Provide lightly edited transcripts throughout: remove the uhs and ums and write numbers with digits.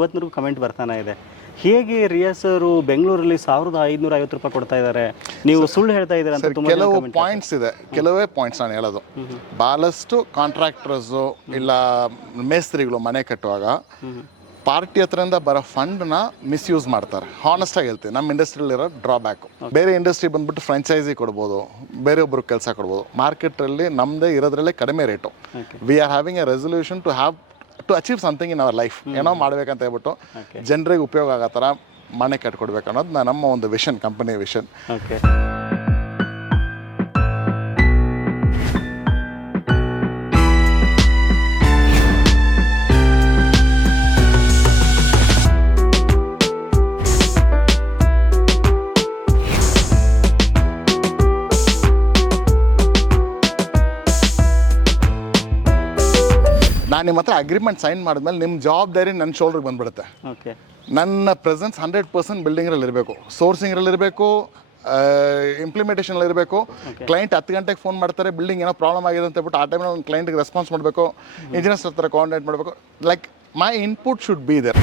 ಇವತ್ತಿನವರೆಗೂ ಕಮೆಂಟ್ ಬರ್ತಾನೆ ಇದೆ. ಹೇಗೆ ರಿಯಾಸ್ ಅವರು ಬೆಂಗಳೂರಲ್ಲಿ 1550 ರೂಪಾಯಿ ಕೊಡ್ತಾ ಇದ್ದಾರೆ, ನೀವು ಸುಳ್ಳು ಹೇಳ್ತಾ ಇದ್ದೀರಾ ಅಂತ ತುಂಬಾ ಕೆಲವು ಪಾಯಿಂಟ್ಸ್ ಇದೆ, ಕೆಲವೇ ಪಾಯಿಂಟ್ಸ್ ನಾನು ಹೇಳೋದು. ಬಹಳಷ್ಟು ಕಾಂಟ್ರಾಕ್ಟರ್ಸು ಇಲ್ಲ ಮೇಸ್ತ್ರಿಗಳು ಮನೆ ಕಟ್ಟುವಾಗ ಪಾರ್ಟಿ ಹತ್ರದಿಂದ ಬರೋ ಫಂಡ್ನ ಮಿಸ್ಯೂಸ್ ಮಾಡ್ತಾರೆ. ಹಾನೆಸ್ಟಾಗಿ ಹೇಳ್ತೀವಿ, ನಮ್ಮ ಇಂಡಸ್ಟ್ರಿಯಲ್ಲಿ ಇರೋ ಡ್ರಾಬ್ಯಾಕು. ಬೇರೆ ಇಂಡಸ್ಟ್ರಿ ಬಂದ್ಬಿಟ್ಟು ಫ್ರಾಂಚೈಸಿ ಕೊಡ್ಬೋದು, ಬೇರೆ ಒಬ್ರು ಕೆಲಸ ಕೊಡ್ಬೋದು. ಮಾರ್ಕೆಟಲ್ಲಿ ನಮ್ಮದೇ ಇರೋದ್ರಲ್ಲೇ ಕಡಿಮೆ rate. We are having a resolution to achieve something in our life. ಏನೋ ಮಾಡ್ಬೇಕಂತ ಹೇಳ್ಬಿಟ್ಟು ಜನರಿಗೆ ಉಪಯೋಗ ಆಗೋ ಥರ ಮನೆ ಕಟ್ಕೊಡ್ಬೇಕು ಅನ್ನೋದು ನಮ್ಮ ಒಂದು ವಿಷನ್, ಕಂಪನಿ ವಿಷನ್. ನಾನು ನಿಮ್ಮ ಹತ್ರ ಅಗ್ರಿಮೆಂಟ್ ಸೈನ್ ಮಾಡಿದ್ಮೇಲೆ ನಿಮ್ಮ ಜವಾಬ್ದಾರಿ ನನ್ನ ಶೋಲ್ಡ್ರಿಗೆ ಬಂದ್ಬಿಡುತ್ತೆ. ನನ್ನ ಪ್ರೆಸೆನ್ಸ್ 100% ಬಿಲ್ಡಿಂಗ್ರಲ್ಲಿ ಇರಬೇಕು, ಸೋರ್ಸಿಂಗ್ರಲ್ಲಿ ಇರಬೇಕು, ಇಂಪ್ಲಿಮೆಂಟೇಷನ್ ಇರಬೇಕು. ಕ್ಲೈಂಟ್ 10 ಗಂಟೆಗೆ ಫೋನ್ ಮಾಡ್ತಾರೆ, ಬಿಲ್ಡಿಂಗ್ ಏನೋ ಪ್ರಾಬ್ಲಮ್ ಆಗಿದೆ ಅಂತ ಹೇಳ್ಬಿಟ್ಟು ಆ ಟೈಮ್ನಲ್ಲಿ ಒಂದು ಕ್ಲೈಂಟ್ಗೆ ರೆಸ್ಪಾನ್ಸ್ ಮಾಡಬೇಕು, ಇಂಜಿನಿಯರ್ಸ್ ಹತ್ರ ಕೋಆರ್ಡಿನೇಟ್ ಮಾಡಬೇಕು. Like my input should be there.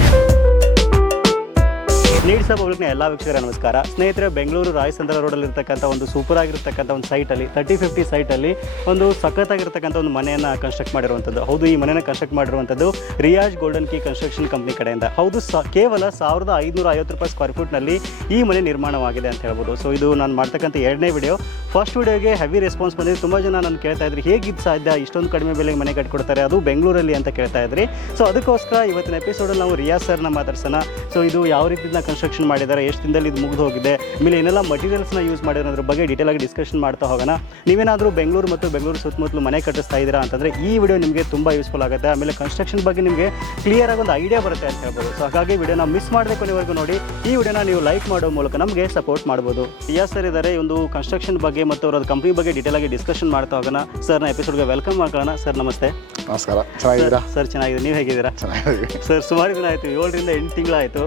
ನೀಡ್ಸ ಪಬ್ಲಿಕ್ನ ಎಲ್ಲ ವೀಕ್ಷಕರ ನಮಸ್ಕಾರ. ಸ್ನೇಹಿತರೆ, ಬೆಂಗಳೂರು ರಾಯಸಂದ್ರ ರೋಡಲ್ಲಿ ಇರ್ತಕ್ಕಂಥ ಒಂದು ಸೂಪರ್ ಆಗಿರ್ತಕ್ಕಂಥ ಒಂದು ಸೈಟಲ್ಲಿ 30-50 ಸೈಟಲ್ಲಿ ಒಂದು ಸಖತ್ತಾಗಿರ್ತಕ್ಕಂಥ ಒಂದು ಮನೆಯನ್ನು ಕನ್ಸ್ಟ್ರಕ್ಟ್ ಮಾಡಿರುವಂಥದ್ದು. ಹೌದು, ಈ ಮನೆಯನ್ನು ಕನ್ಸ್ಟ್ರಕ್ಟ್ ಮಾಡಿರುವಂಥದ್ದು Riyaz Golden Key construction company ಕಡೆಯಿಂದ. ಹೌದು, ಕೇವಲ 1550 ರೂಪಾಯಿ ಸ್ಕ್ವೇರ್ ಫೀಟ್ನಲ್ಲಿ ಈ ಮನೆ ನಿರ್ಮಾಣವಾಗಿದೆ ಅಂತ ಹೇಳ್ಬೋದು. ಸೊ ಇದು ನಾನು ಮಾಡ್ತಕ್ಕಂಥ 2ನೇ ವಿಡಿಯೋ. ಫಸ್ಟ್ ವಿಡಿಯೋಗೆ ಹೆವಿ ರೆಸ್ಪಾನ್ಸ್ ಬಂದಿದೆ. ತುಂಬ ಜನ ನಾನು ಕೇಳ್ತಾ ಇದ್ರಿ, ಹೇಗಿದ್ದು ಸಾಧ್ಯ ಇಷ್ಟೊಂದು ಕಡಿಮೆ ಬೆಲೆಗೆ ಮನೆ ಕಟ್ಕೊಡ್ತಾರೆ, ಅದು ಬೆಂಗಳೂರಲ್ಲಿ ಅಂತ ಕೇಳ್ತಾ ಇದ್ರಿ. ಸೊ ಅದಕ್ಕೋಸ್ಕರ ಇವತ್ತಿನ ಎಪಿಸೋಡಲ್ಲಿ ನಾವು ರಿಯಾಜ್ ಸರ್ನ ಮಾತಾಡ್ಸೋಣ. ಸೊ ಇದು ಯಾವ ರೀತಿಯಿಂದ ಕನ್ಸ್ಟ್ರಕ್ಷನ್ ಮಾಡಿದ್ದಾರೆ, ಎಷ್ಟು ದಿನದಲ್ಲಿ ಇದು ಮುಗಿದು ಹೋಗಿದೆ, ಆಮೇಲೆ ಏನೆಲ್ಲ ಮಟೀರಿಯಲ್ಸ್ನ ಯೂಸ್ ಮಾಡಿರೋದ್ರ ಬಗ್ಗೆ ಡೀಟೇಲ್ ಆಗಿ ಡಿಸ್ಕಷನ್ ಮಾಡ್ತಾ ಹೋಗೋಣ. ನೀವೇನಾದರೂ ಬೆಂಗಳೂರು ಮತ್ತು ಬೆಂಗಳೂರು ಸುತ್ತಮುತ್ತಲು ಮನೆ ಕಟ್ಟಿಸ್ತಾ ಇದ್ದೀರಾ ಅಂತಂದರೆ ಈ ವಿಡಿಯೋ ನಿಮಗೆ ತುಂಬ ಯೂಸ್ಫುಲ್ ಆಗುತ್ತೆ. ಆಮೇಲೆ ಕನ್ಸ್ಟ್ರಕ್ಷನ್ ಬಗ್ಗೆ ನಿಮಗೆ ಕ್ಲಿಯರ್ ಆಗಿ ಒಂದು ಐಡಿಯಾ ಬರುತ್ತೆ ಅಂತ ಹೇಳ್ಬೋದು. ಸೊ ಹಾಗಾಗಿ ವಿಡಿಯೋನ ಮಿಸ್ ಮಾಡದೆ ಕೊನೆವರೆಗೂ ನೋಡಿ. ಈ ವಿಡಿಯೋನ ನೀವು ಲೈಕ್ ಮಾಡೋ ಮೂಲಕ ನಮಗೆ ಸಪೋರ್ಟ್ ಮಾಡ್ಬೋದು. ರಿಯಾಜ್ ಸರ್ ಇದ್ದಾರೆ, ಒಂದು ಕನ್ಸ್ಟ್ರಕ್ಷನ್ ಬಗ್ಗೆ ಮತ್ತು ಅವರ ಕಂಪ್ನಿ ಬಗ್ಗೆ ಡೀಟೇಲ್ ಆಗಿ ಡಿಸ್ಕಷನ್ ಮಾಡ್ತಾ ಹೋಗೋಣ. ಸರ್ನ ಎಪಿಸೋಡ್ಗೆ ವೆಲ್ಕಮ್ ಮಾಡ್ಕೊಳ್ಳೋಣ. ಸರ್ ನಮಸ್ತೆ. ನಮಸ್ಕಾರ. ಚೆನ್ನಾಗಿದ್ದೀರಾ ಸರ್? ಚೆನ್ನಾಗಿದೆ, ನೀವು ಹೇಗಿದ್ದೀರಾ? ಚೆನ್ನಾಗಿದ್ದೀವಿ ಸರ್. ಸುಮಾರು ದಿನ ಆಯಿತು, 7ರಿಂದ 8 ತಿಂಗಳಾಯಿತು.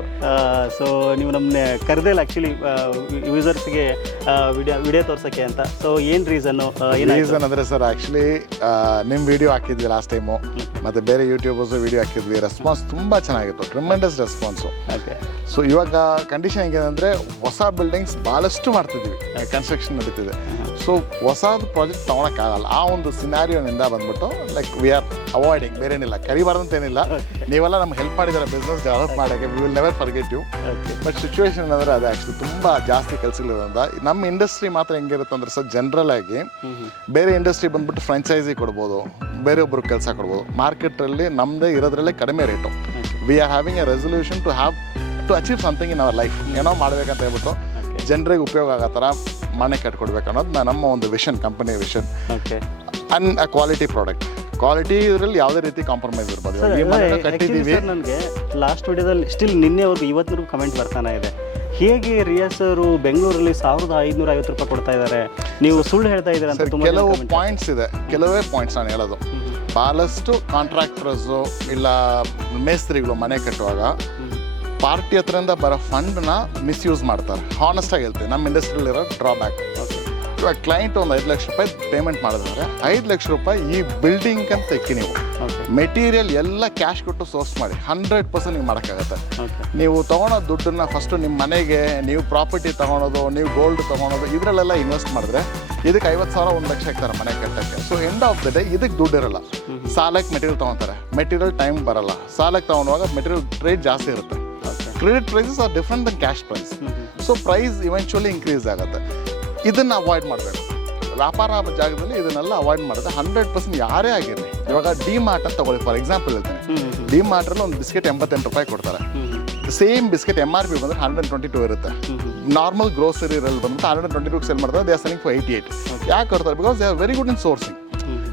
ಸೊ ನೀವು ನಮ್ಮನ್ನೇ ಕರೆದಿಲ್ಲ ಆ್ಯಕ್ಚುಲಿ ಯೂಸರ್ಸ್ಗೆ ವಿಡಿಯೋ ತೋರ್ಸೋಕ್ಕೆ ಅಂತ. ಸೊ ಏನು ರೀಸನ್ ಅಂದರೆ ಸರ್, ಆ್ಯಕ್ಚುಲಿ ನಿಮ್ಮ ವಿಡಿಯೋ ಹಾಕಿದ್ವಿ ಲಾಸ್ಟ್ ಟೈಮು, ಮತ್ತು ಬೇರೆ ಯೂಟ್ಯೂಬರ್ಸು ವಿಡಿಯೋ ಹಾಕಿದ್ವಿ. ರೆಸ್ಪಾನ್ಸ್ ತುಂಬ ಚೆನ್ನಾಗಿತ್ತು, ಟ್ರಿಮೆಂಡಸ್ ರೆಸ್ಪಾನ್ಸು. ಸೊ ಇವಾಗ ಕಂಡೀಷನ್ ಹೆಂಗಿದೆ ಅಂದರೆ, ಹೊಸ ಬಿಲ್ಡಿಂಗ್ಸ್ ಭಾಳಷ್ಟು ಮಾಡ್ತಿದ್ವಿ, ಕನ್ಸ್ಟ್ರಕ್ಷನ್ ನಡೀತಿದೆ. ಸೊ ಹೊಸದು ಪ್ರಾಜೆಕ್ಟ್ ತೊಗೊಳಕ್ಕಾಗಲ್ಲ. ಆ ಒಂದು ಸಿನಾರಿಯೋನಿಂದ ಬಂದ್ಬಿಟ್ಟು ಲೈಕ್ ವಿ ಆರ್ ಅವಾಯ್ಡಿಂಗ್. ಬೇರೇನಿಲ್ಲ, ಕರಿಬಾರ್ದಂತೇನಿಲ್ಲ, ನೀವೆಲ್ಲ ನಮ್ಗೆ ಹೆಲ್ಪ್ ಮಾಡಿದ್ದಾರೆ ಬಿಸ್ನೆಸ್ ಡೆವಲಪ್ ಮಾಡೋಕ್ಕೆ. We will never forget you. But situation ಅಂದರೆ ಅದು ಆ್ಯಕ್ಚುಲಿ ತುಂಬ ಜಾಸ್ತಿ ಕೆಲಸಗಳಿರೋದ್ರಿಂದ ನಮ್ಮ ಇಂಡಸ್ಟ್ರಿ ಮಾತ್ರ ಹೆಂಗಿರುತ್ತೆ ಅಂದರೆ ಸರ್, ಜನರಲ್ ಆಗಿ ಬೇರೆ ಇಂಡಸ್ಟ್ರಿ ಬಂದ್ಬಿಟ್ಟು ಫ್ರಾಂಚೈಸಿ ಕೊಡ್ಬೋದು, ಬೇರೆ ಒಬ್ರು ಕೆಲಸ ಕೊಡ್ಬೋದು. ಮಾರ್ಕೆಟಲ್ಲಿ ನಮ್ಮದೇ ಇರೋದ್ರಲ್ಲೇ ಕಡಿಮೆ rate. We are having a resolution to achieve something in our life. ಏನೋ ಮಾಡ್ಬೇಕಂತ ಹೇಳ್ಬಿಟ್ಟು ಜನರಿಗೆ ಉಪಯೋಗ ಆಗೋ ಥರ ಮನೆ ಕಟ್ಕೊಡ್ಬೇಕು ಅನ್ನೋದು ನಮ್ಮ ಒಂದು vision, company vision. And a quality product. Quality ಇದರಲ್ಲಿ ಯಾವುದೇ ರೀತಿ ಕಾಂಪ್ರಮೈಸ್ ಇರ್ಬೋದು. ಕಟ್ಟಿದ್ದೀವಿ. ನನಗೆ ಲಾಸ್ಟ್ ವಿಡಿಯೋದಲ್ಲಿ ಸ್ಟಿಲ್ ನಿನ್ನೆವರೆಗೂ ಇವತ್ತಿನವರೆಗೂ ಕಮೆಂಟ್ ಬರ್ತಾನೆ ಇದೆ, ಹೇಗೆ ರಿಯಾಸ್ ಅವರು ಬೆಂಗಳೂರಲ್ಲಿ 1550 ರೂಪಾಯಿ ಕೊಡ್ತಾ ಇದ್ದಾರೆ, ನೀವು ಸುಳ್ಳು ಹೇಳ್ತಾ ಇದ್ದೀರಾ ಅಂತ. ಕೆಲವು ಪಾಯಿಂಟ್ಸ್ ಇದೆ, ಕೆಲವೇ ಪಾಯಿಂಟ್ಸ್ ನಾನು ಹೇಳೋದು. ಬಹಳಷ್ಟು ಕಾಂಟ್ರಾಕ್ಟರ್ಸು ಇಲ್ಲ ಮೇಸ್ತ್ರಿಗಳು ಮನೆ ಕಟ್ಟುವಾಗ ಪಾರ್ಟಿ ಹತ್ರದಿಂದ ಬರೋ ಫಂಡ್ನ ಮಿಸ್ಯೂಸ್ ಮಾಡ್ತಾರೆ. ಹಾನೆಸ್ಟಾಗಿ ಹೇಳ್ತೀವಿ, ನಮ್ಮ ಇಂಡಸ್ಟ್ರಿಯಲ್ಲಿ ಇರೋ ಡ್ರಾಬ್ಯಾಕ್. ಇವಾಗ ಕ್ಲೈಂಟ್ ಒಂದು 5 ಲಕ್ಷ ರೂಪಾಯಿ ಪೇಮೆಂಟ್ ಮಾಡಿದ್ರೆ 5 ಲಕ್ಷ ರೂಪಾಯಿ ಈ ಬಿಲ್ಡಿಂಗ್ ಅಂತ ತೆಕ್ಕಿ ನೀವು ಮೆಟೀರಿಯಲ್ ಎಲ್ಲ ಕ್ಯಾಶ್ ಕೊಟ್ಟು ಸೋರ್ಸ್ ಮಾಡಿ 100% ನೀವು ಮಾಡೋಕ್ಕಾಗತ್ತೆ. ನೀವು ತೊಗೊಳೋ ದುಡ್ಡನ್ನ ಫಸ್ಟು ನಿಮ್ಮ ಮನೆಗೆ, ನೀವು ಪ್ರಾಪರ್ಟಿ ತೊಗೊಳೋದು, ನೀವು ಗೋಲ್ಡ್ ತೊಗೊಳೋದು, ಇದರಲ್ಲೆಲ್ಲ ಇನ್ವೆಸ್ಟ್ ಮಾಡಿದ್ರೆ ಇದಕ್ಕೆ 50,000 1 ಲಕ್ಷ ಹಾಕ್ತಾರೆ ಮನೆ ಕಟ್ಟಕ್ಕೆ. So end of the day ಇದಕ್ಕೆ ದುಡ್ಡು ಇರಲ್ಲ. ಸಾಲಕ್ಕೆ ಮೆಟೀರಿಯಲ್ ತೊಗೊತಾರೆ, ಮೆಟೀರಿಯಲ್ ಟೈಮ್ ಬರಲ್ಲ. ಸಾಲಕ್ಕೆ ತೊಗೊಳುವಾಗ ಮೆಟೀರಿಯಲ್ ರೇಟ್ ಜಾಸ್ತಿ ಇರುತ್ತೆ. Credit prices are different than cash price. So price eventually increase ಆಗುತ್ತೆ. ಇದನ್ನು ಅವಾಯ್ಡ್ ಮಾಡಬೇಕು. ವ್ಯಾಪಾರ ಜಾಗದಲ್ಲಿ ಇದನ್ನೆಲ್ಲ ಅವಾಯ್ಡ್ ಮಾಡಿದ್ರೆ 100% ಯಾರೇ ಆಗಿರಲಿ. ಇವಾಗ ಡಿ ಮಾರ್ಟ್ ಅಂತ ತಗೊಳ್ಳಿ, ಫಾರ್ ಎಕ್ಸಾಂಪಲ್ ಹೇಳ್ತೇನೆ. ಡಿ ಮಾರ್ಟ್ರಲ್ಲಿ ಒಂದು ಬಿಸ್ಕೆಟ್ 88 ರೂಪಾಯಿ ಕೊಡ್ತಾರೆ. ಸೇಮ್ ಬಿಸ್ಕೆಟ್ MRP ಬಂದರೆ 122 ಇರುತ್ತೆ. ನಾರ್ಮಲ್ ಗ್ರೋಸರಿರಲ್ಲಿ ಬಂದ್ಬಿಟ್ಟು 122 ಸೆಲ್ ಮಾಡ್ತಾರೆ. They are selling for 88. ಯಾಕೆ ಕೊಡ್ತಾರೆ? Because they are very good in sourcing.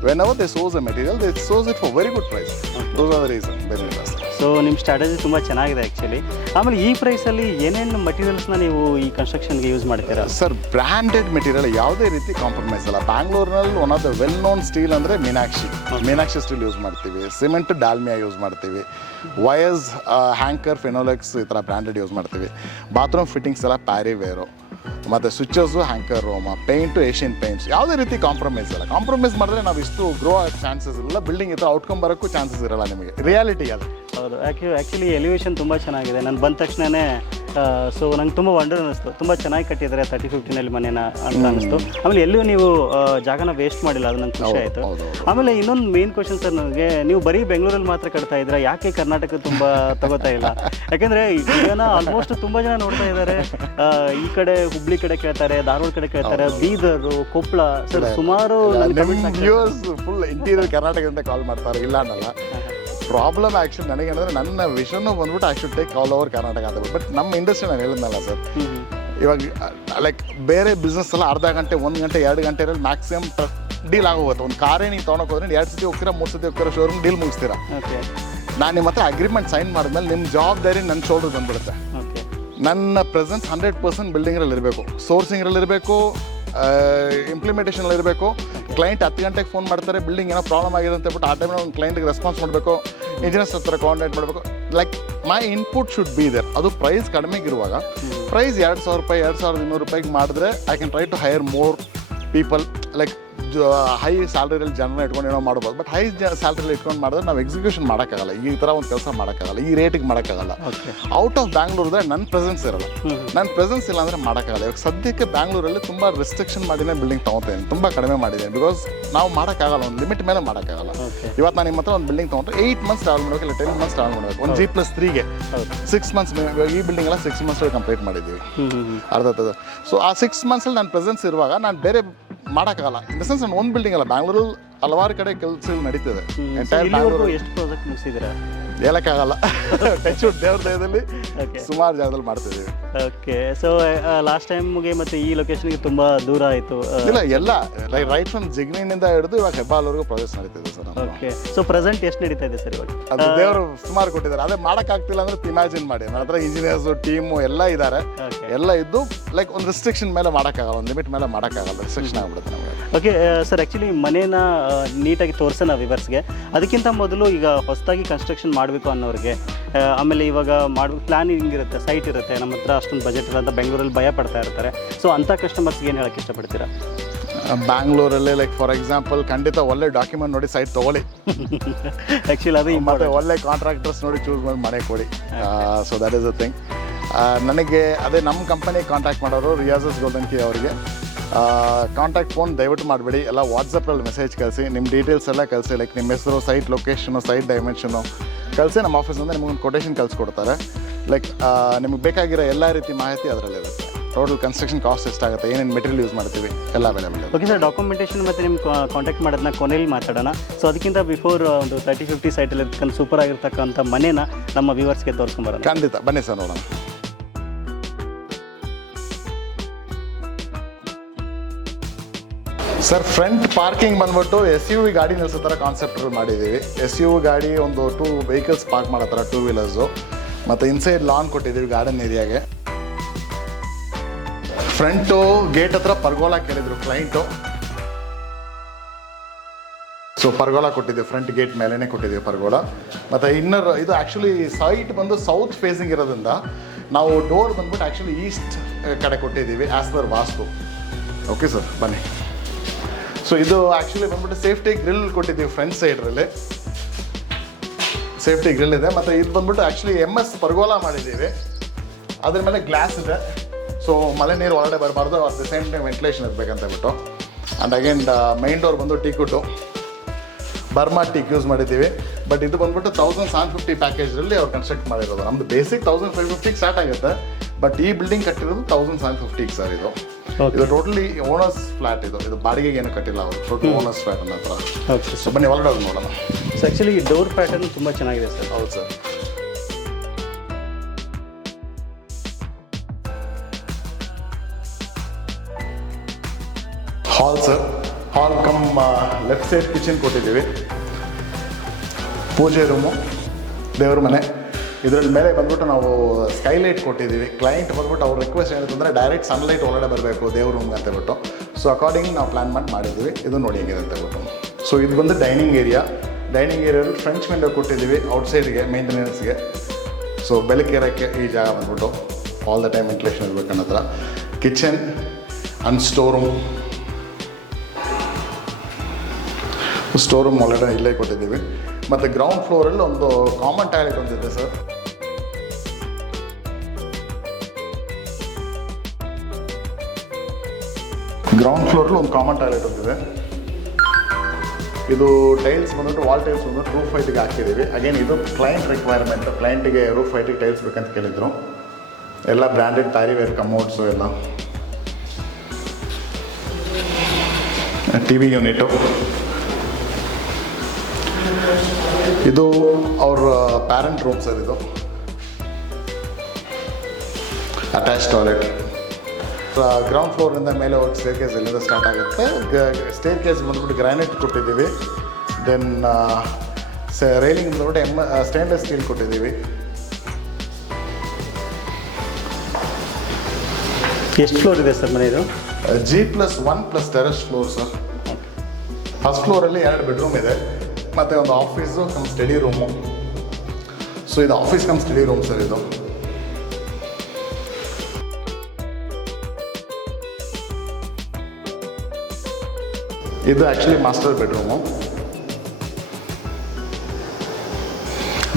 whenever they source a material, they source it for very good price. Those are the reasons. Very nice. So ನಿಮ್ಮ strategy ತುಂಬ ಚೆನ್ನಾಗಿದೆ actually. ಆಮೇಲೆ ಈ ಪ್ರೈಸಲ್ಲಿ ಏನೇನು ಮಟೀರಿಯಲ್ಸ್ನ ನೀವು ಈ ಕನ್ಸ್ಟ್ರಕ್ಷನ್ಗೆ ಯೂಸ್ ಮಾಡ್ತೀರಾ? ಸರ್, ಬ್ರ್ಯಾಂಡೆಡ್ ಮೆಟೀರಿಯಲ್, ಯಾವುದೇ ರೀತಿ ಕಾಂಪ್ರಮೈಸ್ ಅಲ್ಲ. ಬ್ಯಾಂಗ್ಳೂರ್ನಲ್ಲಿ one of the well known steel ಅಂದರೆ ಮೀನಾಕ್ಷಿ ಸ್ಟೀಲ್ ಯೂಸ್ ಮಾಡ್ತೀವಿ. ಸಿಮೆಂಟ್ ಡಾಲ್ಮಿಯಾ ಯೂಸ್ ಮಾಡ್ತೀವಿ. ವಯರ್ಸ್, ಹ್ಯಾಂಕರ್, ಫಿನೋಲೆಕ್ಸ್ ಈ ಥರ ಬ್ರ್ಯಾಂಡೆಡ್ ಯೂಸ್ ಮಾಡ್ತೀವಿ. ಬಾತ್ರೂಮ್ ಫಿಟ್ಟಿಂಗ್ಸ್ ಎಲ್ಲ ಪ್ಯಾರಿವೇರು. ಮತ್ತು switches anchor paint Asian Paints ಯಾವುದೇ ರೀತಿ ಕಾಂಪ್ರಮೈಸ್ ಇಲ್ಲ. ಕಾಂಪ್ರಮೈಸ್ ಮಾಡಿದ್ರೆ ನಾವು ಇಷ್ಟು ಗ್ರೋ ಆಗೋ ಚಾನ್ಸಸ್ ಇಲ್ಲ, ಬಿಲ್ಡಿಂಗ್ ಹತ್ರ ಔಟ್ಕಮ್ ಬರೋಕ್ಕೂ ಚಾನ್ಸಸ್ ಇರಲ್ಲ ನಿಮಗೆ. ರಿಯಾಲಿಟಿ ಅದು. ಹೌದು, ಆ್ಯಕ್ಚುಲಿ ಎಲಿವೇಶನ್ ತುಂಬ ಚೆನ್ನಾಗಿದೆ. ನಾನು ಬಂದ ತಕ್ಷಣವೇ ಸೊ ನಂಗೆ ತುಂಬ ವಂಡರ್ ಅನ್ನಿಸ್ತು. ತುಂಬ ಚೆನ್ನಾಗಿ ಕಟ್ಟಿದ್ದಾರೆ 30-50 ಮನೇನ ಅಂತ ಅನ್ನಿಸ್ತು. ಆಮೇಲೆ ಎಲ್ಲೂ ನೀವು ಜಾಗನ ವೇಸ್ಟ್ ಮಾಡಿಲ್ಲ, ಅದು ನಂಗೆ ಖುಷಿ ಆಯಿತು. ಆಮೇಲೆ ಇನ್ನೊಂದು ಮೇನ್ ಕ್ವಶನ್ ಸರ್ ನನಗೆ, ನೀವು ಬರೀ ಬೆಂಗಳೂರಲ್ಲಿ ಮಾತ್ರ ಕಟ್ತಾ ಇದ್ದೀರಾ, ಯಾಕೆ ಕರ್ನಾಟಕ ತುಂಬ ತಗೋತಾ ಇಲ್ಲ? ಯಾಕಂದರೆ ಇದನ್ನ ಆಲ್ಮೋಸ್ಟ್ ತುಂಬ ಜನ ನೋಡ್ತಾ ಇದ್ದಾರೆ. ಈ ಕಡೆ ಹುಬ್ಳಿ ಕಡೆ ಕೇಳ್ತಾರೆ, ಧಾರವಾಡ ಕಡೆ ಕೇಳ್ತಾರೆ, ಬೀದರು, ಕೊಪ್ಪಳ, ಸರ್ ಸುಮಾರು ಫುಲ್ ಇಂಟೀರಿಯರ್ ಕರ್ನಾಟಕದಿಂದ ಕಾಲ್ ಮಾಡ್ತಾರೆ, ಇಲ್ಲ ಅನ್ನಲ್ಲ. ಪ್ರಾಬ್ಲಮ್ ಆ್ಯಕ್ಚುಲಿ ನನಗೆ ಅಂದರೆ ನನ್ನ ವಿಷನ್ನು ಬಂದ್ಬಿಟ್ಟು I should take all over Karnataka ಅಂತ. ಬಟ್ ನಮ್ಮ ಇಂಡಸ್ಟ್ರಿ ನಾನು ಹೇಳಿದ್ನಲ್ಲ ಸರ್, ಇವಾಗ ಲೈಕ್ ಬೇರೆ ಬಿಸ್ನೆಸ್ ಎಲ್ಲ ಅರ್ಧ ಗಂಟೆ, 1 ಗಂಟೆ, 2 ಗಂಟೆ ಇರೋದು ಮ್ಯಾಕ್ಸಿಮಮ್ ಡೀಲ್ ಆಗೋಗುತ್ತೆ. ಒಂದು ಕಾರೇ ನೀವು ತೊಗೊಳಕ್ಕೆ ಹೋದ್ರೆ 2 ಸತಿ ಹೋಗ್ತೀರಾ, 3 ಸತಿ ಹೋಗ್ತೀರಾ, ಶೋರೂಮ್ ಡೀಲ್ ಮುಗಿಸ್ತೀರಾ. ನಾನು ನಿಮ್ಮ ಹತ್ರ ಅಗ್ರಿಮೆಂಟ್ ಸೈನ್ ಮಾಡಿದ್ಮೇಲೆ ನಿಮ್ಮ ಜವಾಬ್ದಾರಿ ನನ್ನ ಶೋಲ್ಡರ್ ಬಂದ್ಬಿಡುತ್ತೆ. ನನ್ನ ಪ್ರೆಸೆನ್ಸ್ 100% ಬಿಲ್ಡಿಂಗ್ರಲ್ಲಿ ಇರಬೇಕು, ಸೋರ್ಸಿಂಗ್ರಲ್ಲಿ ಇರಬೇಕು, ಇಂಪ್ಲಿಮೆಂಟೇಷನಲ್ಲಿ ಇರಬೇಕು. ಕ್ಲೈಂಟ್ 10 ಗಂಟೆಗೆ ಫೋನ್ ಮಾಡ್ತಾರೆ, ಬಿಲ್ಡಿಂಗ್ ಏನೋ ಪ್ರಾಬ್ಲಮ್ ಆಗಿದೆ ಅಂತ ಹೇಳ್ಬಿಟ್ಟು ಆ ಟೈಮ್ನಲ್ಲಿ ಒಂದು ಕ್ಲೈಂಟ್ಗೆ ರೆಸ್ಪಾನ್ಸ್ ಮಾಡಬೇಕು, ಇಂಜಿನಿಯರ್ಸ್ ಹತ್ರ ಕಾಂಟ್ಯಾಕ್ಟ್ ಮಾಡಬೇಕು. Like my input should be there. ಅದು ಪ್ರೈಸ್ ಕಡಿಮೆಗಿರುವಾಗ ಪ್ರೈಸ್ 2,000 ರೂಪಾಯಿ, 2,200 ರೂಪಾಯಿಗೆ ಮಾಡಿದ್ರೆ I can try to hire more people. Like high ಸ್ಯಾಲ್ರಿಯಲ್ಲಿ ಜನರನ್ನ ಇಟ್ಕೊಂಡು ಏನೋ ಮಾಡ್ಬೋದು. ಬಟ್ ಹೈ ಸ್ಯಾಲ್ರಿಲಿ ಇಟ್ಕೊಂಡು ಮಾಡಿದ್ರೆ ನಾವು ಎಕ್ಸಿಕ್ಯೂಷನ್ ಮಾಡೋಕ್ಕಾಗಲ್ಲ, ಈ ಥರ ಒಂದು ಕೆಲಸ ಮಾಡೋಕ್ಕಾಗಲ್ಲ, ಈ ರೇಟಿಗೆ ಮಾಡೋಕ್ಕಾಗಲ್ಲ. ಔಟ್ ಆಫ್ ಬ್ಯಾಂಗ್ಳೂರ್ದ್ರೆ ನನ್ನ ಪ್ರೆಸೆನ್ಸ್ ಇರಲ್ಲ. ನನ್ನ ಪ್ರೆಸೆನ್ಸ್ ಇಲ್ಲ ಅಂದರೆ ಮಾಡೋಕ್ಕಾಗಲ್ಲ. ಇವಾಗ ಸದ್ಯಕ್ಕೆ ಬ್ಯಾಂಗ್ಳೂರಲ್ಲಿ ತುಂಬ ರೆಸ್ಟ್ರಿಕ್ಷನ್ ಮಾಡಿನೇ ಬಿಲ್ಡಿಂಗ್ ತೊಗೊತೇನೆ, ತುಂಬ ಕಡಿಮೆ ಮಾಡಿದ್ದೇನೆ. ಬಿಕಾಸ್ ನಾವು ಮಾಡೋಕ್ಕಾಗಲ್ಲ, ಒಂದು ಲಿಮಿಟ್ ಮೇಲೆ ಮಾಡೋಕ್ಕಾಗಲ್ಲ. ಇವತ್ತು ನಾನು ನಿಮ್ಮ ಹತ್ರ ಒಂದು ಬಿಲ್ಡಿಂಗ್ ತೊಗೊಂಡ್ರೆ 8 ಮಂತ್ಸ್ ಟ್ರಾವೆಲ್ ಮಾಡಬೇಕು, ಇಲ್ಲ 10 ಮಂತ್ಸ್ ಟ್ರಾವೆಲ್ ಮಾಡಬೇಕು. ಒಂದು G+3ಗೆ 6 ಮಂತ್ಸ್, ಈ ಬಿಲ್ಡಿಂಗ್ ಎಲ್ಲ 6 ಮಂತ್ಸ್ ಕಂಪ್ಲೀಟ್ ಮಾಡಿದ್ದೀವಿ ಅರ್ಧದ. ಸೊ ಆ 6 ಮಂತ್ಸಲ್ಲಿ ನನ್ನ ಪ್ರೆಸೆನ್ಸ್ ಇರುವಾಗ ನಾನು ಬೇರೆ ಮಾಡೋಕ್ಕಾಗಲ್ಲ. ಇನ್ ದ ಸೆನ್ಸ್ ನಾನು ಒಂದು ಬಿಲ್ಡಿಂಗ್ ಅಲ್ಲ, ಬ್ಯಾಂಗ್ಳೂರಲ್ಲಿ ಹಲವಾರು ಕಡೆ ಕೆಲಸ ನಡೀತದೆ. ಎಂಟೈರ್ ಬ್ಯಾಂಗ್ಳೂರು ಎಷ್ಟು ಪ್ರಾಜೆಕ್ಟ್ ಮುಗಿಸಿದ್ದೀರಾ? ಹೇಳಕ್ಕಾಗಲ್ಲ. ಟಚ್ ವುಡ್, ದೇವ್ರ ದಯದಲ್ಲಿ ಸುಮಾರು ಜಾಗದಲ್ಲಿ ಮಾಡ್ತಿದ್ದೀವಿ. ಓಕೆ, ಸೊ ಲಾಸ್ಟ್ ಟೈಮ್ಗೆ ಮತ್ತು ಈ ಲೊಕೇಶನ್ಗೆ ತುಂಬ ದೂರ ಆಯಿತು. ಇಲ್ಲ, ಎಲ್ಲ ರೈಟ್ ಫ್ರಮ್ ಜಿಗ್ನಿನಿಂದ ಹಿಡಿದು ಇವಾಗ ಹೆಬ್ಬಾಲ್ವರೆಗೂ ಪ್ರಾಜೆಕ್ಟ್ಸ್ ನಡೀತಿದೆ ಸರ್. ಓಕೆ, ಸೊ ಪ್ರೆಸೆಂಟ್ ಎಷ್ಟು ನಡೀತಾ ಇದೆ ಸರ್ ಇವಾಗ? ಅದು ದೇವರು ಸುಮಾರು ಕೊಟ್ಟಿದ್ದಾರೆ. ಅದೇ ಮಾಡೋಕ್ಕಾಗ್ತಿಲ್ಲ ಅಂದ್ರೆ ಇಮ್ಯಾಜಿನ್ ಮಾಡಿ, ನನ್ನ ಹತ್ರ ಇಂಜಿನಿಯರ್ಸು, ಟೀಮು ಎಲ್ಲ ಇದ್ದಾರೆ. ಎಲ್ಲ ಇದ್ದು ಲೈಕ್ ಒಂದು ರಿಸ್ಟ್ರಿಕ್ಷನ್ ಮೇಲೆ ಮಾಡೋಕ್ಕಾಗಲ್ಲ, ಒಂದು ಲಿಮಿಟ್ ಮೇಲೆ ಮಾಡೋಕ್ಕಾಗಲ್ಲ, ರಿಸ್ಟ್ರಿಕ್ಷನ್ ಆಗ್ಬಿಡುತ್ತೆ ನಮಗೆ. ಓಕೆ ಸರ್, ಆ್ಯಕ್ಚುಲಿ ಮನೇನ ನೀಟಾಗಿ ತೋರಿಸೋಣ ವಿವರ್ಸ್ಗೆ. ಅದಕ್ಕಿಂತ ಮೊದಲು ಈಗ ಹೊಸದಾಗಿ ಕನ್ಸ್ಟ್ರಕ್ಷನ್ ಮಾಡಬೇಕು ಅನ್ನೋರಿಗೆ, ಆಮೇಲೆ ಇವಾಗ ಮಾಡೋ ಪ್ಲಾನಿಂಗ್ ಇರುತ್ತೆ, ಸೈಟ್ ಇರುತ್ತೆ, ನಮ್ಮ ಹತ್ರ ಅಷ್ಟೊಂದು ಬಜೆಟ್ ಇಲ್ಲ ಅಂತ ಬೆಂಗಳೂರಲ್ಲಿ ಭಯ ಪಡ್ತಾ ಇರ್ತಾರೆ. ಸೊ ಅಂಥ ಕಸ್ಟಮರ್ಸ್ಗೆ ಏನು ಹೇಳೋಕ್ಕೆ ಇಷ್ಟಪಡ್ತೀರಾ? ಬ್ಯಾಂಗ್ಳೂರಲ್ಲಿ ಲೈಕ್ ಫಾರ್ ಎಕ್ಸಾಂಪಲ್ ಖಂಡಿತ ಒಳ್ಳೆ ಡಾಕ್ಯುಮೆಂಟ್ ನೋಡಿ ಸೈಟ್ ತೊಗೊಳ್ಳಿ. ಆ್ಯಕ್ಚುಲಿ ಅದು ಮತ್ತು ಒಳ್ಳೆ ಕಾಂಟ್ರಾಕ್ಟರ್ಸ್ ನೋಡಿ ಚೂಸ್ ಮಾಡಿ ಮನೆ ಕೊಡಿ. So that is a thing. ನನಗೆ ಅದೇ ನಮ್ಮ ಕಂಪನಿ ಕಾಂಟ್ಯಾಕ್ಟ್ ಮಾಡೋರು ರಿಯಾಜಸ್ ಗೋಲ್ಡನ್ಕಿ ಅವರಿಗೆ ಕಾಂಟ್ಯಾಕ್ಟ್ ಫೋನ್ ದಯವಿಟ್ಟು ಮಾಡಬೇಡಿ. ಎಲ್ಲ ವಾಟ್ಸಪ್ಪಲ್ಲಿ ಮೆಸೇಜ್ ಕಳಿಸಿ, ನಿಮ್ಮ ಡೀಟೇಲ್ಸ್ ಎಲ್ಲ ಕಳಿಸಿ. ಲೈಕ್ ನಿಮ್ಮ ಹೆಸರು, ಸೈಟ್ ಲೊಕೇಶನು, ಸೈಟ್ ಡೈಮೆನ್ಷನು ಕಳಿಸಿ. ನಮ್ಮ ಆಫೀಸಿಂದ ನಿಮಗೊಂದು ಕೊಟೇಶನ್ ಕಳಿಸ್ಕೊಡ್ತಾರೆ. ಲೈಕ್ ನಿಮಗೆ ಬೇಕಾಗಿರೋ ಎಲ್ಲ ರೀತಿ ಮಾಹಿತಿ ಅದರಲ್ಲಿರುತ್ತೆ. ಟೋಟಲ್ ಕನ್ಸ್ಟ್ರಕ್ಷನ್ ಕಾಸ್ಟ್ ಎಷ್ಟಾಗುತ್ತೆ, ಏನೇನು ಮೆಟೀರಿಯಲ್ ಯೂಸ್ ಮಾಡ್ತೀವಿ, ಎಲ್ಲ ಅವೈಲೇಬಲ್ ಇದೆ. ಓಕೆ ಸರ್, ಡಾಕ್ಯುಮೆಂಟೇಷನ್ ಮತ್ತು ನಿಮ್ಮ ಕಾಂಟ್ಯಾಕ್ಟ್ ಮಾಡೋದನ್ನ ಕೊನೆಯಲ್ಲಿ ಮಾತಾಡೋಣ. ಸೊ ಅದಕ್ಕಿಂತ ಬಿಫೋರ್ ಒಂದು 30-50 ಸೈಟಲ್ಲಿ ಇರ್ತಕ್ಕಂಥ ಸೂಪರ್ ಆಗಿರ್ತಕ್ಕಂಥ ಮನೇನ ನಮ್ಮ ವ್ಯೂವರ್ಸ್ಗೆ ತೋರಿಸ್ಕೊಂಬರೋಣ. ಖಂಡಿತ ಬನ್ನಿ ಸರ್, ನೋಡೋಣ. ಸರ್, ಫ್ರಂಟ್ ಪಾರ್ಕಿಂಗ್ ಬಂದ್ಬಿಟ್ಟು SUV ಗಾಡಿ ನಿಲ್ಲಿಸೋ ಥರ ಕಾನ್ಸೆಪ್ಟ್ ಮಾಡಿದ್ದೀವಿ. SUV ಗಾಡಿ ಒಂದು 2 ವೆಹಿಕಲ್ಸ್ ಪಾರ್ಕ್ ಮಾಡೋ ಥರ, 2 ವೀಲರ್ಸು. ಮತ್ತು ಇನ್ಸೈಡ್ ಲಾನ್ ಕೊಟ್ಟಿದ್ದೀವಿ ಗಾರ್ಡನ್ ಏರಿಯಾಗೆ. ಫ್ರಂಟು ಗೇಟ್ ಹತ್ರ ಪರ್ಗೋಲಾ ಕೇಳಿದ್ರು ಕ್ಲೈಂಟು. ಸೊ ಪರ್ಗೋಲಾ ಕೊಟ್ಟಿದ್ದೀವಿ, ಫ್ರಂಟ್ ಗೇಟ್ ಮೇಲೇ ಕೊಟ್ಟಿದ್ದೀವಿ ಪರ್ಗೋಲಾ. ಮತ್ತು ಇನ್ನರ್ ಇದು ಆ್ಯಕ್ಚುಲಿ ಸೈಟ್ ಬಂದು ಸೌತ್ ಫೇಸಿಂಗ್ ಇರೋದ್ರಿಂದ ನಾವು ಡೋರ್ ಬಂದ್ಬಿಟ್ಟು ಆ್ಯಕ್ಚುಲಿ ಈಸ್ಟ್ ಕಡೆ ಕೊಟ್ಟಿದ್ದೀವಿ ಆ್ಯಸ್ ಪರ್ ವಾಸ್ತು. ಓಕೆ ಸರ್, ಬನ್ನಿ. ಸೊ ಇದು ಆ್ಯಕ್ಚುಲಿ ಬಂದ್ಬಿಟ್ಟು ಸೇಫ್ಟಿ ಗ್ರಿಲ್ ಕೊಟ್ಟಿದ್ದೀವಿ ಫ್ರಂಟ್ ಸೈಡ್ರಲ್ಲಿ, ಸೇಫ್ಟಿ ಗ್ರಿಲ್ ಇದೆ. ಮತ್ತು ಇದು ಬಂದ್ಬಿಟ್ಟು ಆ್ಯಕ್ಚುಲಿ MS ಪರ್ಗೋಲಾ ಮಾಡಿದ್ದೀವಿ, ಅದ್ರ ಮೇಲೆ ಗ್ಲಾಸ್ ಇದೆ. ಸೊ ಮಳೆ ನೀರು ಹೊರಗಡೆ ಬರಬಾರ್ದು, at the same time ventilation ಇರಬೇಕಂತ ಹೇಳ್ಬಿಟ್ಟು. ಆ್ಯಂಡ್ ಅಗೇನ್ ಮೈನ್ ಡೋರ್ ಬಂದು ಟೀಕುಟ್ಟು ಬರ್ಮಾ ಟೀಕ್ ಯೂಸ್ ಮಾಡಿದ್ದೀವಿ. ಬಟ್ ಇದು ಬಂದ್ಬಿಟ್ಟು 1750 ಪ್ಯಾಕೇಜಲ್ಲಿ ಅವ್ರು ಕನ್ಸ್ಟ್ರಕ್ಟ್ ಮಾಡಿರೋದು. ನಮ್ಮದು ಬೇಸಿಕ್ 1550 ಸ್ಟಾರ್ಟ್ ಆಗುತ್ತೆ. ಬಟ್ ಈ ಬಿಲ್ಡಿಂಗ್ ಕಟ್ಟಿರೋದು 1750 ಸರ್. ಇದು ಟೋಟಲಿ ಓನರ್ಸ್ ಫ್ಲಾಟ್. ಇದು ಬಾಡಿಗೆಗೆ ಏನು ಕಟ್ಟಿಲ್ಲ ಅವರು, ಟೋಟಲ್ ಓನರ್ಸ್ ಫ್ಲಾಟ್ ಅನ್ನೋ ಹತ್ರ. ಓಕೆ, ಸೊ ಬನ್ನಿ ಒಳಗಡೆ ನೋಡೋಣ. ಸೊ ಆ್ಯಕ್ಚುಲಿ ಡೋರ್ ಪ್ಯಾಟರ್ನ್ ತುಂಬ ಚೆನ್ನಾಗಿದೆ ಸರ್. ಹೌದು ಸರ್. ಹಾಲ್ ಸರ್, ಹಾಲ್ ಕಮ್ ಲೆಫ್ಟ್ ಸೈಡ್ ಕಿಚನ್ ಕೊಟ್ಟಿದ್ದೀವಿ. ಪೂಜೆ ರೂಮು, ದೇವ್ರ ಮನೆ. ಇದರಲ್ಲಿ ಮೇಲೆ ಬಂದ್ಬಿಟ್ಟು ನಾವು ಸ್ಕೈಲೈಟ್ ಕೊಟ್ಟಿದ್ದೀವಿ. ಕ್ಲೈಂಟ್ ಬಂದ್ಬಿಟ್ಟು ಅವ್ರ ರಿಕ್ವೆಸ್ಟ್ ಏನಂತಂದರೆ ಡೈರೆಕ್ಟ್ ಸನ್ಲೈಟ್ ಒಳಗಡೆ ಬರಬೇಕು ದೇವ್ರ ರೂಮ್ಗೆ ಅಂತ ಹೇಳ್ಬಿಟ್ಟು. ಸೊ ಅಕಾರ್ಡಿಂಗ್ ನಾವು ಪ್ಲ್ಯಾನ್ ಮಾಡಿದ್ದೀವಿ. ಇದು ನೋಡಿ ಹೆಂಗಿದೆ ಅಂತ ಹೇಳ್ಬಿಟ್ಟು. ಸೊ ಇದು ಬಂದು ಡೈನಿಂಗ್ ಏರಿಯಾ. ಡೈನಿಂಗ್ ಏರಿಯಾದಲ್ಲಿ ಫ್ರೆಂಚ್ ವಿಂಡೋ ಕೊಟ್ಟಿದ್ದೀವಿ ಔಟ್ಸೈಡ್ಗೆ, ಮೇಂಟೆನೆನ್ಸ್ಗೆ. ಸೊ ಬೆಳಕೇರಕ್ಕೆ ಈ ಜಾಗ ಬಂದ್ಬಿಟ್ಟು ಆಲ್ ದ ಟೈಮ್ ವೆಂಟಿಲೇಷನ್ ಇರಬೇಕು ಅನ್ನೋ ಥರ. ಕಿಚನ್ ಆ್ಯಂಡ್ ಸ್ಟೋರ್ ರೂಮ್ ಒಳಗಡೆ ಇಲ್ಲೇ ಕೊಟ್ಟಿದ್ದೀವಿ. ಮತ್ತು ಗ್ರೌಂಡ್ ಫ್ಲೋರಲ್ಲಿ ಒಂದು ಕಾಮನ್ ಟಾಯ್ಲೆಟ್ ಒಂದಿದೆ ಸರ್. ಗ್ರೌಂಡ್ ಫ್ಲೋರಲ್ಲಿ ಒಂದು ಕಾಮನ್ ಟಾಯ್ಲೆಟ್ ಒಂದಿದೆ. ಇದು ಟೈಲ್ಸ್ ಬಂದ್ಬಿಟ್ಟು ವಾಲ್ ಟೈಲ್ಸ್ ಬಂದ್ಬಿಟ್ಟು ರೂಫ್ ಹೈಟಿಗೆ ಹಾಕಿದ್ದೀವಿ. ಅಗೇನ್ ಇದು ಕ್ಲೈಂಟ್ ರಿಕ್ವೈರ್ಮೆಂಟ್. ಕ್ಲೈಂಟಿಗೆ ರೂಫ್ ಹೈಟಿಗೆ ಟೈಲ್ಸ್ ಬೇಕಂತ ಕೇಳಿದ್ರು. ಎಲ್ಲ ಬ್ರ್ಯಾಂಡೆಡ್ ಪ್ಯಾರಿವೇರ್ ಕಮೋಡ್ಸು ಎಲ್ಲ. TV unit. ಇದು ಅವ್ರ ಪ್ಯಾರೆಂಟ್ ರೂಮ್ ಸರ್. ಇದು ಅಟ್ಯಾಚ್ ಟಾಯ್ಲೆಟ್. ಗ್ರೌಂಡ್ ಫ್ಲೋರಿಂದ ಮೇಲೆ ಹೋಗಿ ಸ್ಟೇರ್ ಕೇಸ್ ಎಲ್ಲಿಂದ ಸ್ಟಾರ್ಟ್ ಆಗುತ್ತೆ. ಸ್ಟೇರ್ ಕೇಸ್ ಬಂದ್ಬಿಟ್ಟು ಗ್ರಾನೈಟ್ ಕೊಟ್ಟಿದ್ದೀವಿ. ದೆನ್ ರೈಲಿಂಗ್ ಬಂದ್ಬಿಟ್ಟು ಸ್ಟೇನ್ಲೆಸ್ ಸ್ಟೀಲ್ ಕೊಟ್ಟಿದ್ದೀವಿ. ಎಷ್ಟು ಫ್ಲೋರ್ ಇದೆ ಸರ್ ಮನೆ ಇದು? G+1+ terrace floor sir. First ಫ್ಲೋರಲ್ಲಿ 2 ಬೆಡ್ರೂಮ್ ಇದೆ ಮತ್ತು ಒಂದು office cum study room. So ಇದು office cum study room sir. ಇದು actually master bedroom.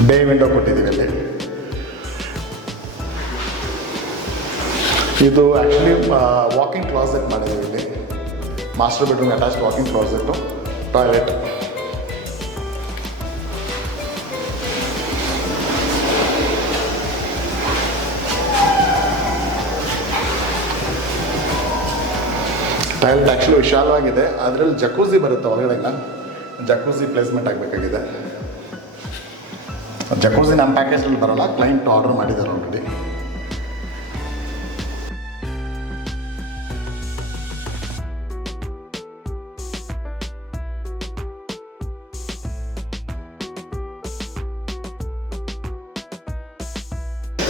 Bay window ಕೊಟ್ಟಿದ್ದೀವಿ ಅಲ್ಲಿ. ಇದು ಆ್ಯಕ್ಚುಲಿ ವಾಕಿಂಗ್ ಕ್ಲಾಸೆಟ್ ಮಾಡಿದ್ದೀವಿ ಇಲ್ಲಿ. Master bedroom attached walking closet, toilet. Toilet actually ವಿಶಾಲವಾಗಿದೆ. ಅದರಲ್ಲಿ ಜಕೂಸಿ ಬರುತ್ತೆ ಹೊರಗಡೆಲ್ಲ. ಜಕೂಸಿ ಪ್ಲೇಸ್ಮೆಂಟ್ ಆಗಬೇಕಾಗಿದೆ. ಜಕೂಸಿ ನಮ್ಮ ಪ್ಯಾಕೇಜಲ್ಲಿ ಬರೋಲ್ಲ, ಕ್ಲೈಂಟ್ ಆರ್ಡರ್ ಮಾಡಿದ್ದಾರೆ ಆಲ್ರೆಡಿ.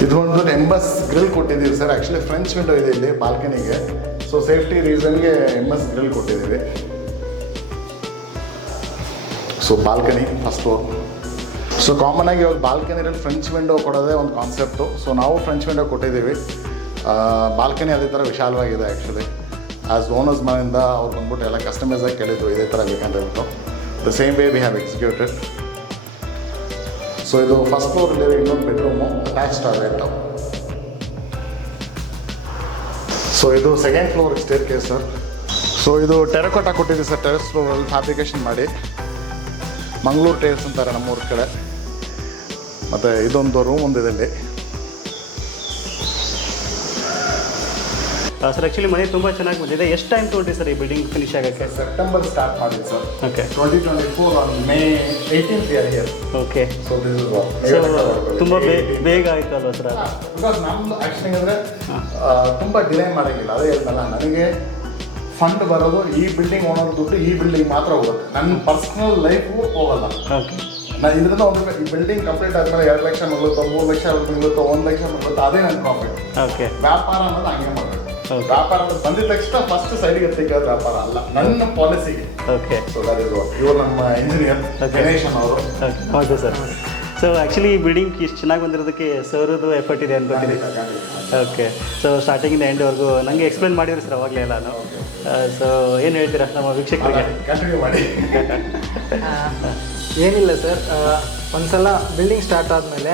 ಇದು ಒಂದು ಎಂಬಸ್ ಗ್ರಿಲ್ ಕೊಟ್ಟಿದ್ದೀವಿ ಸರ್. ಆ್ಯಕ್ಚುಲಿ ಫ್ರೆಂಚ್ ವಿಂಡೋ ಇದೆ ಇಲ್ಲಿ ಬಾಲ್ಕನಿಗೆ. ಸೊ ಸೇಫ್ಟಿ ರೀಸನ್ಗೆ ಎಂಬಸ್ ಗ್ರಿಲ್ ಕೊಟ್ಟಿದ್ದೀವಿ. So balcony first floor. So common ಆಗಿ ಇವಾಗ ಬಾಲ್ಕನಿಯಲ್ಲಿ ಫ್ರೆಂಚ್ ವಿಂಡೋ ಕೊಡೋದೇ ಒಂದು ಕಾನ್ಸೆಪ್ಟು. ಸೊ ನಾವು ಫ್ರೆಂಚ್ ವಿಂಡೋ ಕೊಟ್ಟಿದ್ದೀವಿ. ಬಾಲ್ಕನಿ ಅದೇ ಥರ ವಿಶಾಲವಾಗಿದೆ ಆ್ಯಕ್ಚುಲಿ. ಆ್ಯಸ್ ಓನರ್ಸ್ ಮನೆಯಿಂದ ಅವ್ರು ಬಂದ್ಬಿಟ್ಟು ಎಲ್ಲ ಕಸ್ಟಮೈಸ್ ಆಗಿ ಕೇಳಿದ್ರು ಇದೇ ಥರ ಬೇಕಂತ ಹೇಳ್ಬಿಟ್ಟು. The same way we have executed. So ಇದು ಫಸ್ಟ್ ಫ್ಲೋರಲ್ಲಿ ಇನ್ನೊಂದು ಬೆಡ್ರೂಮು, ಅಟ್ಯಾಚ್ ಟಾಯ್ಲೆಟ್. ಸೊ ಇದು second floor staircase sir. So ಇದು ಟೆರಕೋಟಾ ಕೊಟ್ಟಿದ್ದೀವಿ ಸರ್. ಟೆರೆಸ್ ಫ್ಲೋರಲ್ಲಿ ಫ್ಯಾಬ್ರಿಕೇಷನ್ ಮಾಡಿ ಮಂಗಳೂರು ಟೈಲ್ಸ್ ಅಂತಾರೆ ನಮ್ಮೂರ ಕಡೆ. ಮತ್ತು ಇದೊಂದು ರೂಮ್ ಒಂದಿದೆ ಇಲ್ಲಿ. ಸರ್ ಆ್ಯಕ್ಚುಲಿ ಮನೆ ತುಂಬ ಚೆನ್ನಾಗಿ ಬಂದಿದೆ. ಎಷ್ಟು ಟೈಮ್ ತೊಗೊಂಡ್ರಿ ಸರ್ ಈ ಬಿಲ್ಡಿಂಗ್ ಫಿನಿಶ್ ಆಗೋಕ್ಕೆ? ಸೆಪ್ಟೆಂಬರ್ ಸ್ಟಾರ್ಟ್ ಮಾಡಿದ್ದು sir. Okay. 2024 on May 18th year. Okay. So this is ತುಂಬ ಬೇಗ ಆಯಿತು ಅಲ್ವಾ ಸರ್? ಬಿಕಾಸ್ ನಮ್ಮದು ಆ್ಯಕ್ಚುಲಿ ಅಂದರೆ ತುಂಬ ಡಿಲೇ ಮಾಡೋಂಗಿಲ್ಲ. ಅದೇ ಹೇಳ್ತಲ್ಲ, ನನಗೆ ಫಂಡ್ ಬರೋದು ಈ ಬಿಲ್ಡಿಂಗ್ ಓನರ್ ದುಡ್ಡು ಈ ಬಿಲ್ಡಿಂಗ್ ಮಾತ್ರ ಹೋಗುತ್ತೆ. ನನ್ನ ಪರ್ಸ್ನಲ್ ಲೈಫು ಹೋಗಲ್ಲ. ಓಕೆ. ನಾನು ಇದರಿಂದ ಈ ಬಿಲ್ಡಿಂಗ್ ಕಂಪ್ಲೀಟ್ ಆದಮೇಲೆ 2 ಲಕ್ಷ ಮುಗಿಯುತ್ತೋ, 3 ಲಕ್ಷ ಮುಗಿಯುತ್ತೋ, 1 ಲಕ್ಷ ಮುಗಿಯುತ್ತೋ, ಅದೇ ನನ್ನ ಪ್ರಾಫಿಟ್. ಓಕೆ. ವ್ಯಾಪಾರ ಅನ್ನೋದು ಹಂಗೆ ಮಾಡಬೇಕು. ವ್ಯಾಪಾರ ಬಂದಿದ ತಕ್ಷಣ ಫಸ್ಟ್ ಸೈಡ್ಗೆ ತೆಗೆಯೋದು ವ್ಯಾಪಾರ ಅಲ್ಲ, ನನ್ನ ಪಾಲಿಸಿಗೆ. Okay. So that is what. ಇವರು ನಮ್ಮ ಇಂಜಿನಿಯರ್ ಗಣೇಶನ್ ಅವರು. Okay sir. ಸೊ ಆ್ಯಕ್ಚುಲಿ ಈ ಬಿಲ್ಡಿಂಗ್ ಇಷ್ಟು ಚೆನ್ನಾಗಿ ಬಂದಿರೋದಕ್ಕೆ ಸರ್ದು ಎಫರ್ಟ್ ಇದೆ ಅನ್ಕೋತೀನಿ. ಓಕೆ. ಸೊ ಸ್ಟಾರ್ಟಿಂಗಿಂದ ಎಂಡ್ವರೆಗೂ ನನಗೆ ಎಕ್ಸ್ಪ್ಲೇನ್ ಮಾಡಿದ್ರಿ ಸರ್ ಅವಾಗಲೇ ಎಲ್ಲಾನು. ಸೊ ಏನು ಹೇಳ್ತೀರಾ ನಮ್ಮ ವೀಕ್ಷಕರಿಗೆ? ಕಂಟಿನ್ಯೂ ಮಾಡಿ. ಏನಿಲ್ಲ ಸರ್, ಒಂದ್ಸಲ ಬಿಲ್ಡಿಂಗ್ ಸ್ಟಾರ್ಟ್ ಆದಮೇಲೆ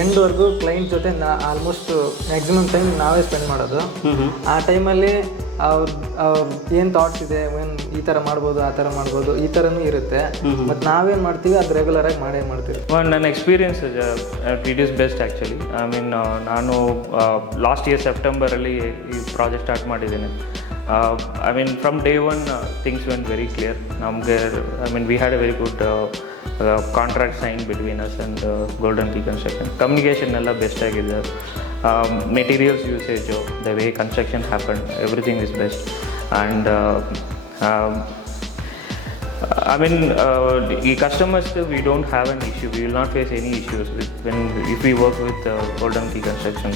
ಎಂಡ್ವರೆಗೂ ಕ್ಲೈಂಟ್ ಜೊತೆ ಆಲ್ಮೋಸ್ಟ್ ಮ್ಯಾಕ್ಸಿಮಮ್ ಟೈಮ್ ನಾವೇ ಸ್ಪೆಂಡ್ ಮಾಡೋದು. ಆ ಟೈಮಲ್ಲಿ ಏನು ಥಾಟ್ಸ್ ಇದೆ, ಈ ಥರ ಮಾಡ್ಬೋದು, ಆ ಥರ ಮಾಡ್ಬೋದು, ಈ ಥರನೂ ಇರುತ್ತೆ. ಮತ್ತು ನಾವೇನು ಮಾಡ್ತೀವಿ ಅದು ರೆಗ್ಯುಲರಾಗಿ ಮಾಡೇ ಮಾಡ್ತೀವಿ. ನನ್ನ experience it is best actually. I mean ನಾನು ಲಾಸ್ಟ್ ಇಯರ್ ಸೆಪ್ಟೆಂಬರಲ್ಲಿ ಈ ಪ್ರಾಜೆಕ್ಟ್ ಸ್ಟಾರ್ಟ್ ಮಾಡಿದ್ದೀನಿ. I mean, from day one, things went very clear. We had a very good contract signed between us and Golden Key Construction. Communication ಎಲ್ಲ best ಆಗಿದೆ. Materials usage, the way construction happened, everything is best. And the customers, we don't have an issue. We will not face any issues if we work with Golden Key Construction.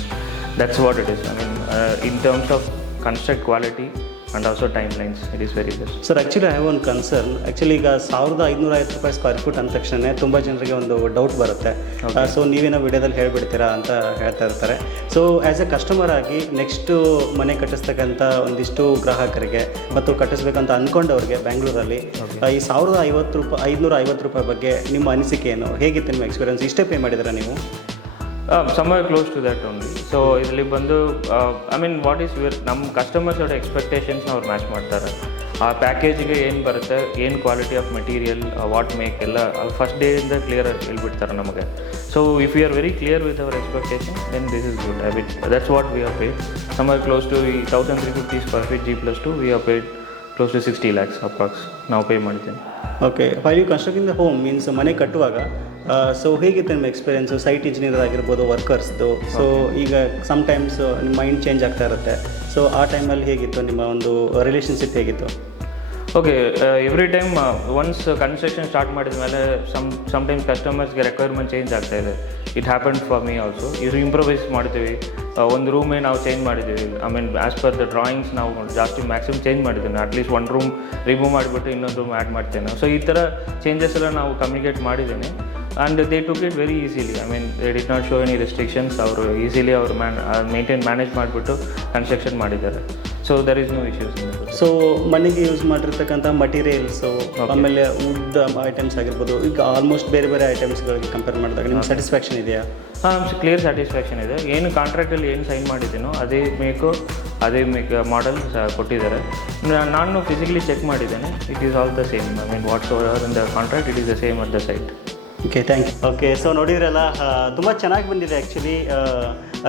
That's what it is. In terms of construct quality and also time lines it is very best. Sir actually I have one concern. Actually ಈಗ 1550 ರೂಪಾಯಿ square feet ಅಂದ ತಕ್ಷಣ ತುಂಬ ಜನರಿಗೆ ಒಂದು doubt ಬರುತ್ತೆ. So ನೀವೇನೋ ವಿಡಿಯೋದಲ್ಲಿ ಹೇಳ್ಬಿಡ್ತೀರಾ ಅಂತ ಹೇಳ್ತಾ ಇರ್ತಾರೆ. ಸೊ ಆ್ಯಸ್ ಎ ಕಸ್ಟಮರ್ ಆಗಿ ನೆಕ್ಸ್ಟು ಮನೆ ಕಟ್ಟಿಸ್ತಕ್ಕಂಥ ಒಂದಿಷ್ಟು ಗ್ರಾಹಕರಿಗೆ ಮತ್ತು ಕಟ್ಟಿಸ್ಬೇಕಂತ ಅಂದ್ಕೊಂಡವ್ರಿಗೆ ಬೆಂಗಳೂರಲ್ಲಿ ಈ 550 ರೂಪಾಯಿ ಬಗ್ಗೆ ನಿಮ್ಮ ಅನಿಸಿಕೆ ಏನು, ಹೇಗಿತ್ತು ನಿಮ್ಮ ಎಕ್ಸ್ಪೀರಿಯನ್ಸ್? ಇಷ್ಟೇ ಪೇ ಮಾಡಿದ್ದೀರಾ ನೀವು? somewhere close to that only. So ಇದರಲ್ಲಿ ಬಂದು ಐ ಮೀನ್ ವಾಟ್ ಈಸ್ ನಮ್ಮ ಕಸ್ಟಮರ್ಸ್ ಅವರ ಎಕ್ಸ್ಪೆಕ್ಟೇಷನ್ಸ್ನ ಅವ್ರು ಮ್ಯಾಚ್ ಮಾಡ್ತಾರೆ. ಆ ಪ್ಯಾಕೇಜಿಗೆ ಏನು ಬರುತ್ತೆ, ಏನು quality of material, what make ಎಲ್ಲ ಫಸ್ಟ್ ಡೇಯಿಂದ ಕ್ಲಿಯರ್ ಹೇಳ್ಬಿಡ್ತಾರೆ ನಮಗೆ. So if you are very clear with our expectation then this is good. I mean that's what we have paid. somewhere close to 1350 square feet G+2 we have paid close to 60 lakhs approx ನಾವು pay ಮಾಡಿದ್ದೀನಿ. Okay, while you constructing the home means ಮನೆ ಕಟ್ಟುವಾಗ so ಹೇಗಿತ್ತು ನಿಮ್ಮ experience? Site engineer ಆಗಿರ್ಬೋದು, ವರ್ಕರ್ಸ್ದು. So ಈಗ sometimes ನಿಮ್ಮ mind change ಆಗ್ತಾ ಇರುತ್ತೆ. ಸೊ ಆ ಟೈಮಲ್ಲಿ ಹೇಗಿತ್ತು ನಿಮ್ಮ ಒಂದು ರಿಲೇಷನ್ಶಿಪ್ ಹೇಗಿತ್ತು? Okay, every time once construction start ಮಾಡಿದ ಮೇಲೆ ಸಮ್ಟೈಮ್ಸ್ ಕಸ್ಟಮರ್ಸ್ಗೆ ರಿಕ್ವೈರ್ಮೆಂಟ್ ಚೇಂಜ್ ಆಗ್ತಾ ಇದೆ. It happen for me also. ಇದು ಇಂಪ್ರೊವೈಸ್ ಮಾಡ್ತೀವಿ. ಒಂದು ರೂಮೇ ನಾವು ಚೇಂಜ್ ಮಾಡಿದ್ದೀವಿ. I mean as per the drawings ನಾವು ಜಾಸ್ತಿ ಮ್ಯಾಕ್ಸಿಮಮ್ ಚೇಂಜ್ ಮಾಡಿದ್ದೀನಿ. ಅಟ್ಲೀಸ್ಟ್ ಒಂದು ರೂಮ್ ರಿಮೂವ್ ಮಾಡಿಬಿಟ್ಟು ಇನ್ನೊಂದು ರೂಮ್ ಆ್ಯಡ್ ಮಾಡ್ತೇನೆ. ಸೊ ಈ ಥರ ಚೇಂಜಸ್ ಎಲ್ಲ ನಾವು ಕಮ್ಯುನಿಕೇಟ್ ಮಾಡಿದ್ದೀನಿ. And they took it very easily. I mean they did not show any restrictions. ಅವರು ಈಸಿಲಿ ಅವರು ಮ್ಯಾನೇಜ್ ಮಾಡಿಬಿಟ್ಟು ಕನ್ಸ್ಟ್ರಕ್ಷನ್ ಮಾಡಿದ್ದಾರೆ. So there is no issues. So ಮನೆಗೆ ಯೂಸ್ ಮಾಡಿರ್ತಕ್ಕಂಥ ಮಟೀರಿಯಲ್ಸು, ಆಮೇಲೆ ವುಡ್ ಐಟಮ್ಸ್ ಆಗಿರ್ಬೋದು, ಈಗ ಆಲ್ಮೋಸ್ಟ್ ಬೇರೆ ಬೇರೆ ಐಟಮ್ಸ್ಗಳಿಗೆ ಕಂಪೇರ್ ಮಾಡಿದಾಗ ನಿಮ್ಗೆ ಸ್ಯಾಟಿಸ್ಫ್ಯಾಕ್ಷನ್ ಇದೆಯಾ? ಕ್ಲಿಯರ್ ಸ್ಯಾಟಿಸ್ಫ್ಯಾಕ್ಷನ್ ಇದೆ. ಏನು ಕಾಂಟ್ರಾಕ್ಟಲ್ಲಿ ಏನು ಸೈನ್ ಮಾಡಿದ್ದೀನೋ ಅದೇ ಮಾಡೆಲ್ ಕೊಟ್ಟಿದ್ದಾರೆ. ನಾನು ಫಿಸಿಕಲಿ ಚೆಕ್ ಮಾಡಿದ್ದೇನೆ. It is all the same. I mean what's over in the contract it is the same at the site. Okay, thank you. Okay, so ನೋಡಿದ್ರಲ್ಲ, ತುಂಬ ಚೆನ್ನಾಗಿ ಬಂದಿದೆ actually.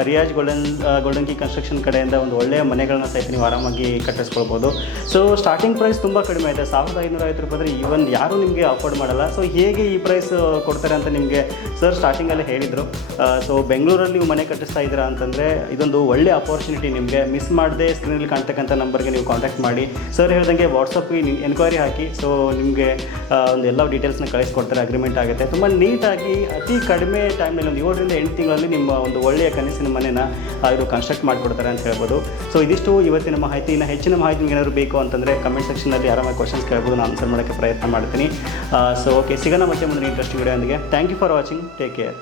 Riyaz Golden Key Construction ಕಡೆಯಿಂದ ಒಂದು ಒಳ್ಳೆಯ ಮನೆಗಳನ್ನ ಸಹಿತ ನೀವು ಆರಾಮಾಗಿ ಕಟ್ಟಿಸ್ಕೊಳ್ಬೋದು. ಸೊ ಸ್ಟಾರ್ಟಿಂಗ್ ಪ್ರೈಸ್ ತುಂಬ ಕಡಿಮೆ ಇದೆ. 1550 ರೂಪಾಯಿ ಅಂದರೆ ಈವನ್ ಯಾರೂ ನಿಮಗೆ ಅಫೋರ್ಡ್ ಮಾಡಲ್ಲ. ಸೊ ಹೇಗೆ ಈ ಪ್ರೈಸ್ ಕೊಡ್ತಾರೆ ಅಂತ ನಿಮಗೆ ಸರ್ ಸ್ಟಾರ್ಟಿಂಗಲ್ಲೇ ಹೇಳಿದರು. ಸೊ ಬೆಂಗಳೂರಲ್ಲಿ ನೀವು ಮನೆ ಕಟ್ಟಿಸ್ತಾ ಇದ್ದೀರಾ ಅಂತಂದರೆ ಇದೊಂದು ಒಳ್ಳೆಯ ಅಪರ್ಚುನಿಟಿ. ನಿಮಗೆ ಮಿಸ್ ಮಾಡದೆ ಸ್ಕ್ರೀನಲ್ಲಿ ಕಾಣ್ತಕ್ಕಂಥ ನಂಬರ್ಗೆ ನೀವು ಕಾಂಟ್ಯಾಕ್ಟ್ ಮಾಡಿ. ಸರ್ ಹೇಳ್ದಂಗೆ ವಾಟ್ಸಪ್ಗೆ ಎನ್ಕ್ವೈರಿ ಹಾಕಿ. ಸೊ ನಿಮಗೆ ಒಂದು ಎಲ್ಲ ಡೀಟೇಲ್ಸ್ನ ಕಳಿಸ್ಕೊಡ್ತಾರೆ. ಅಗ್ರಿಮೆಂಟ್ ಆಗುತ್ತೆ. ತುಂಬ ನೀಟಾಗಿ ಅತಿ ಕಡಿಮೆ ಟೈಮ್ನಲ್ಲಿ ಒಂದು 7 ರಿಂದ 8 ತಿಂಗಳಲ್ಲಿ ನಿಮ್ಮ ಒಂದು ಒಳ್ಳೆಯ ಕನಸಿನ ಮನೆನ ಇವರು ಕನ್ಸ್ಟ್ರಕ್ಟ್ ಮಾಡಿಕೊಡ್ತಾರೆ ಅಂತ ಹೇಳ್ಬೋದು. ಸೊ ಇದಿಷ್ಟು ಇವತ್ತಿನ ಮಾಹಿತಿ. ಇನ್ನು ಹೆಚ್ಚಿನ ಮಾಹಿತಿ ನಿಮ್ಗೆ ಏನಾದರೂ ಬೇಕು ಅಂತಂದರೆ ಕಮೆಂಟ್ ಸೆಕ್ಷನಲ್ಲಿ ಆರಾಮಾಗಿ ಕ್ವಶನ್ಸ್ ಕೇಳ್ಬೋದು. ನಾನು ಆನ್ಸರ್ ಮಾಡೋಕ್ಕೆ ಪ್ರಯತ್ನ ಮಾಡ್ತೀನಿ. ಸೊ ಓಕೆ, ಸಿಗೋಣ ಮತ್ತೆ ಮುಂದಿನ ಇಂಟ್ರೆಸ್ಟಿಂಗ್ ವಿಡಿಯೋದೊಂದಿಗೆ. Thank you for watching. Take care.